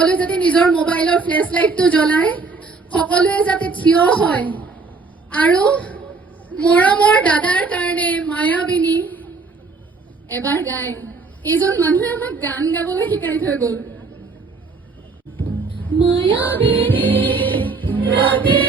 সকলোৱে যাতে নিজৰ মোবাইলৰ ফ্লেছ লাইটটো জ্বলায়, সকলোৱে যাতে থিয় হয় আৰু মৰমৰ দাদাৰ কাৰণে মায়াবিনী এবাৰ গায়। এইজন মানুহে আমাক গান গাবলৈ শিকাই থৈ গ'ল। মায়াবিনী ৰাতি